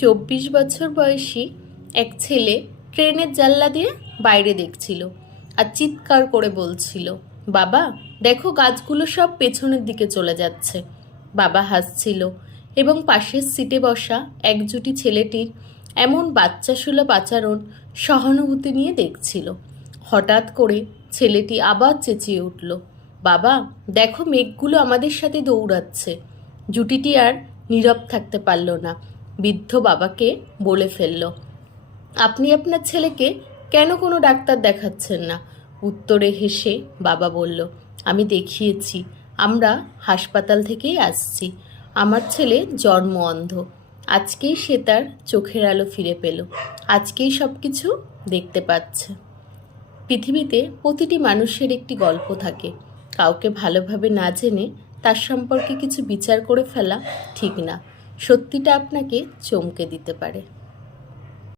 24 বছর বয়সী এক ছেলে ট্রেনের জানলা দিয়ে বাইরে দেখছিল আর চিৎকার করে বলছিল, বাবা দেখো, গাছগুলো সব পেছনের দিকে চলে যাচ্ছে। বাবা হাসছিল এবং পাশের সিটে বসা একজুটি ছেলেটির এমন বাচ্চাসুলভ আচরণ সহানুভূতি নিয়ে দেখছিল। হঠাৎ করে ছেলেটি আবার চেঁচিয়ে উঠল, বাবা দেখো, মেঘগুলো আমাদের সাথে দৌড়াচ্ছে। জুটিটি আর নীরব থাকতে পারল না, বৃদ্ধ বাবাকে বলে ফেলল, আপনি আপনার ছেলেকে কেন কোনো ডাক্তার দেখাচ্ছেন না? উত্তরে হেসে বাবা বলল, আমি দেখিয়েছি, আমরা হাসপাতাল থেকেই আসছি। আমার ছেলে জন্ম অন্ধ। আজকেই সে তার চোখের আলো ফিরে পেল, আজকেই সব কিছু দেখতে পাচ্ছে। পৃথিবীতে প্রতিটি মানুষের একটি গল্প থাকে। কাউকে ভালোভাবে না জেনে তার সম্পর্কে কিছু বিচার করে ফেলা ঠিক না। সত্যিটা আপনাকে চমকে দিতে পারে।